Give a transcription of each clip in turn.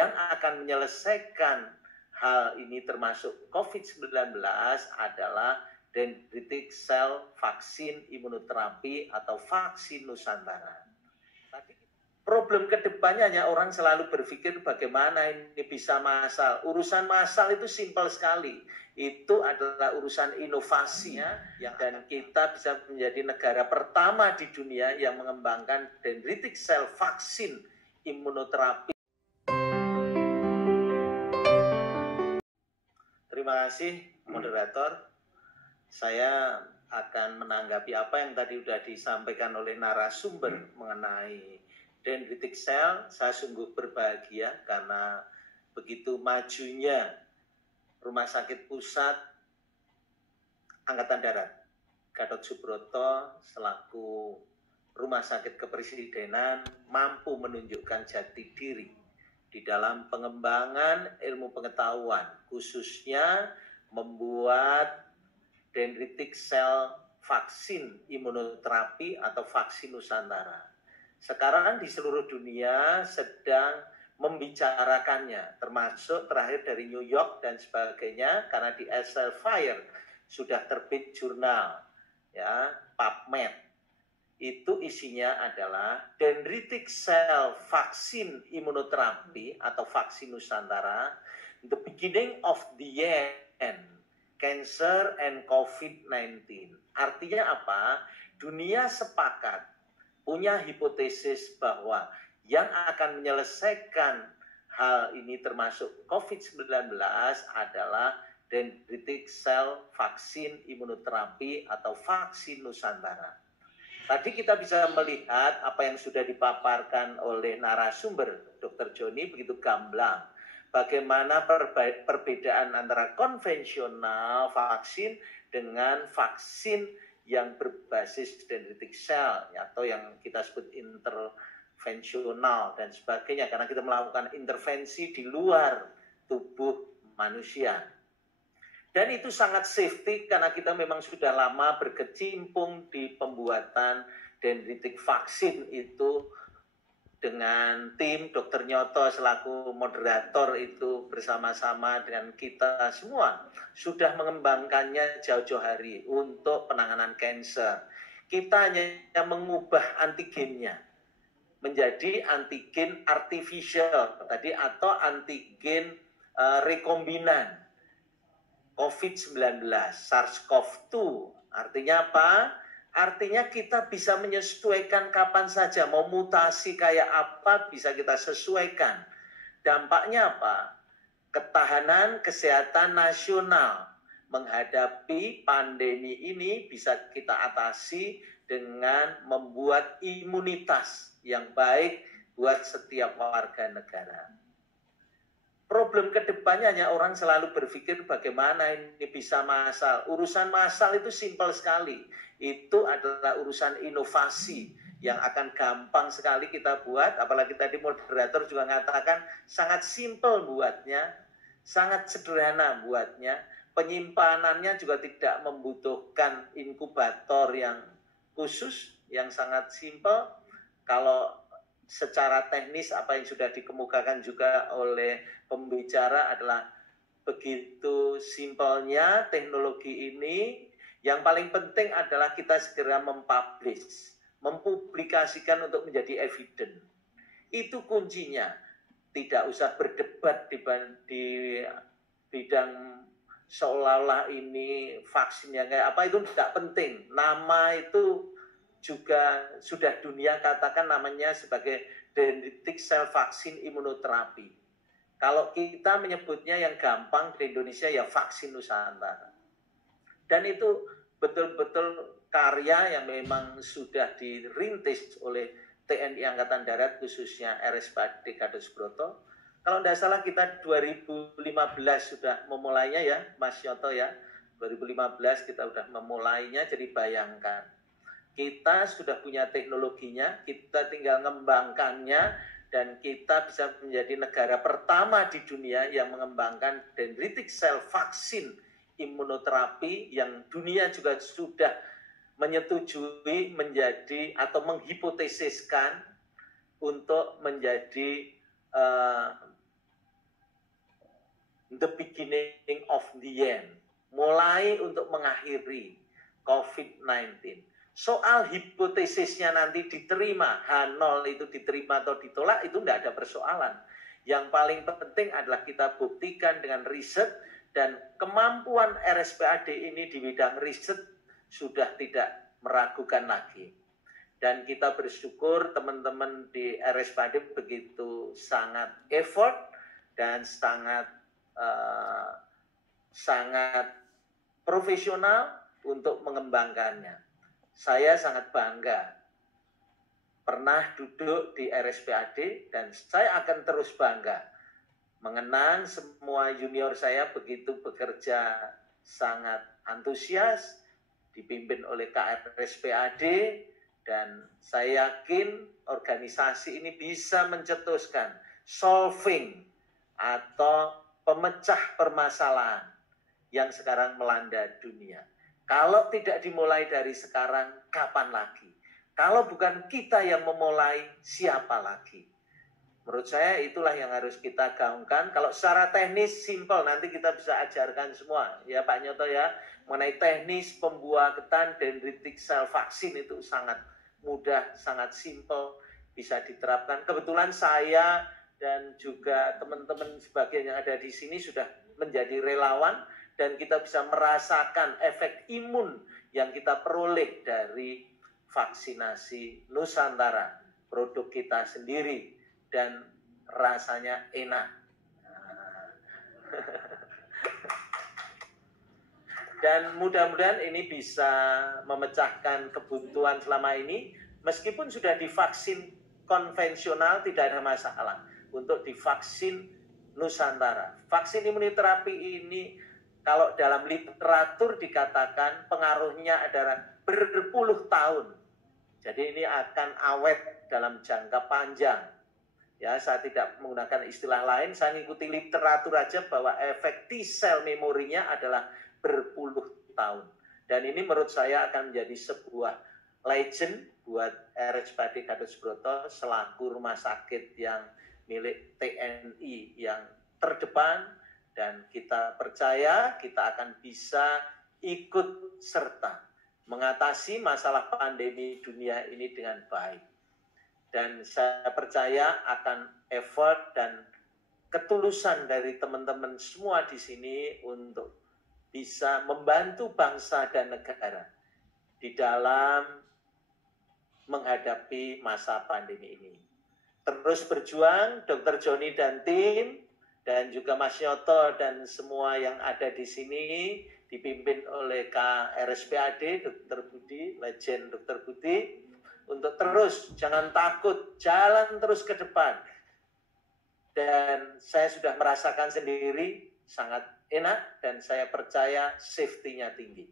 yang akan menyelesaikan hal ini termasuk COVID-19 adalah dendritic cell vaksin imunoterapi atau vaksin Nusantara. Problem kedepannya hanya orang selalu berpikir bagaimana ini bisa massal. Urusan massal itu simpel sekali. Itu adalah urusan inovasinya, dan kita bisa menjadi negara pertama di dunia yang mengembangkan dendritic cell vaksin imunoterapi. Terima kasih, moderator. Saya akan menanggapi apa yang tadi sudah disampaikan oleh narasumber mengenai dendritic cell. Saya sungguh berbahagia karena begitu majunya Rumah Sakit Pusat Angkatan Darat Gatot Subroto selaku Rumah Sakit Kepresidenan mampu menunjukkan jati diri di dalam pengembangan ilmu pengetahuan, khususnya membuat dendritic cell vaksin imunoterapi atau vaksin Nusantara. Sekarang di seluruh dunia sedang membicarakannya, termasuk terakhir dari New York dan sebagainya, karena di Elsevier sudah terbit jurnal, ya, PubMed. Itu isinya adalah dendritic cell vaksin imunoterapi atau vaksin Nusantara, the beginning of the end, cancer and COVID-19. Artinya apa? Dunia sepakat, punya hipotesis bahwa yang akan menyelesaikan hal ini termasuk COVID-19 adalah dendritic cell vaksin imunoterapi atau vaksin Nusantara. Tadi kita bisa melihat apa yang sudah dipaparkan oleh narasumber Dr. Joni begitu gamblang. Bagaimana perbedaan antara konvensional vaksin dengan vaksin yang berbasis dendritic cell atau yang kita sebut intervensional dan sebagainya, karena kita melakukan intervensi di luar tubuh manusia. Dan itu sangat safety karena kita memang sudah lama berkecimpung di pembuatan dendritic vaksin itu dengan tim Dr. Nyoto selaku moderator itu bersama-sama dengan kita semua sudah mengembangkannya jauh-jauh hari untuk penanganan kanker. Kita hanya mengubah antigennya menjadi antigen artificial tadi atau antigen rekombinan COVID-19, SARS-CoV-2. Artinya apa? Artinya kita bisa menyesuaikan kapan saja. Mau mutasi kayak apa bisa kita sesuaikan. Dampaknya apa? Ketahanan kesehatan nasional menghadapi pandemi ini bisa kita atasi dengan membuat imunitas yang baik buat setiap warga negara. Problem kedepannya hanya orang selalu berpikir bagaimana ini bisa massal. Urusan massal itu simpel sekali. Itu adalah urusan inovasi yang akan gampang sekali kita buat. Apalagi tadi moderator juga mengatakan sangat simpel buatnya, sangat sederhana buatnya. Penyimpanannya juga tidak membutuhkan inkubator yang khusus, yang sangat simpel. Kalau secara teknis apa yang sudah dikemukakan juga oleh pembicara adalah begitu simpelnya teknologi ini. Yang paling penting adalah kita segera mempublikasikan untuk menjadi evidence. Itu kuncinya. Tidak usah berdebat di bidang seolah-olah ini vaksinnya kayak apa, itu tidak penting. Nama itu juga sudah dunia katakan namanya sebagai dendritic cell vaksin imunoterapi. Kalau kita menyebutnya yang gampang di Indonesia ya vaksin Nusantara. Dan itu betul-betul karya yang memang sudah dirintis oleh TNI Angkatan Darat khususnya RSPAD Gatot Subroto. Kalau tidak salah kita 2015 sudah memulainya ya Mas Yoto ya. 2015 kita sudah memulainya, jadi bayangkan. Kita sudah punya teknologinya, kita tinggal mengembangkannya, dan kita bisa menjadi negara pertama di dunia yang mengembangkan dendritic cell vaksin imunoterapi yang dunia juga sudah menyetujui menjadi atau menghipotesiskan untuk menjadi the beginning of the end. Mulai untuk mengakhiri COVID-19. Soal hipotesisnya nanti diterima, H0 itu diterima atau ditolak, itu tidak ada persoalan. Yang paling penting adalah kita buktikan dengan riset, dan kemampuan RSPAD ini di bidang riset sudah tidak meragukan lagi. Dan kita bersyukur teman-teman di RSPAD begitu sangat effort dan sangat profesional untuk mengembangkannya. Saya sangat bangga pernah duduk di RSPAD, dan saya akan terus bangga mengenang semua junior saya begitu bekerja sangat antusias, dipimpin oleh KRSPAD, dan saya yakin organisasi ini bisa mencetuskan solving atau pemecah permasalahan yang sekarang melanda dunia. Kalau tidak dimulai dari sekarang, kapan lagi? Kalau bukan kita yang memulai, siapa lagi? Menurut saya itulah yang harus kita gaungkan. Kalau secara teknis, simple, nanti kita bisa ajarkan semua. Ya Pak Nyoto ya, mengenai teknis pembuatan dendritic cell vaksin itu sangat mudah, sangat simple, bisa diterapkan. Kebetulan saya dan juga teman-teman sebagian yang ada di sini sudah menjadi relawan, dan kita bisa merasakan efek imun yang kita peroleh dari vaksinasi Nusantara, produk kita sendiri, dan rasanya enak. Dan mudah-mudahan ini bisa memecahkan kebuntuan selama ini, meskipun sudah divaksin konvensional tidak ada masalah untuk divaksin Nusantara. Vaksin imunoterapi ini kalau dalam literatur dikatakan pengaruhnya adalah berpuluh tahun. Jadi ini akan awet dalam jangka panjang. Ya, saya tidak menggunakan istilah lain, saya mengikuti literatur aja bahwa efek T-cell memorinya adalah berpuluh tahun. Dan ini menurut saya akan menjadi sebuah legend buat RSPAD Gatot Subroto selaku rumah sakit yang milik TNI yang terdepan. Dan kita percaya kita akan bisa ikut serta mengatasi masalah pandemi dunia ini dengan baik. Dan saya percaya akan effort dan ketulusan dari teman-teman semua di sini untuk bisa membantu bangsa dan negara di dalam menghadapi masa pandemi ini. Terus berjuang, Dr. Joni dan tim, dan juga Mas Nyoto dan semua yang ada di sini dipimpin oleh KRSPAD, Dr. Budi, legend Dr. Budi, untuk terus jangan takut, jalan terus ke depan. Dan saya sudah merasakan sendiri sangat enak, dan saya percaya safety-nya tinggi.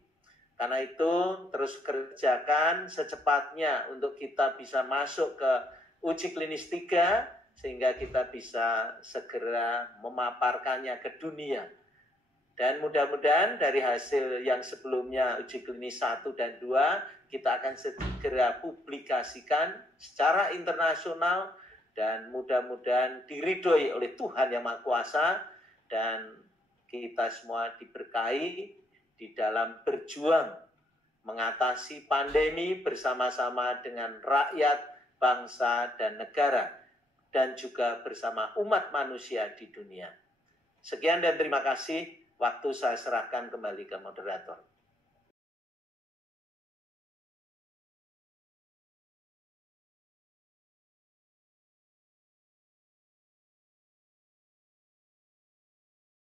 Karena itu terus kerjakan secepatnya untuk kita bisa masuk ke uji klinis 3, sehingga kita bisa segera memaparkannya ke dunia. Dan mudah-mudahan dari hasil yang sebelumnya uji klinis 1 dan 2, kita akan segera publikasikan secara internasional, dan mudah-mudahan diridhoi oleh Tuhan Yang Maha Kuasa, dan kita semua diberkahi di dalam berjuang mengatasi pandemi bersama-sama dengan rakyat, bangsa, dan negara, dan juga bersama umat manusia di dunia. Sekian dan terima kasih. Waktu saya serahkan kembali ke moderator.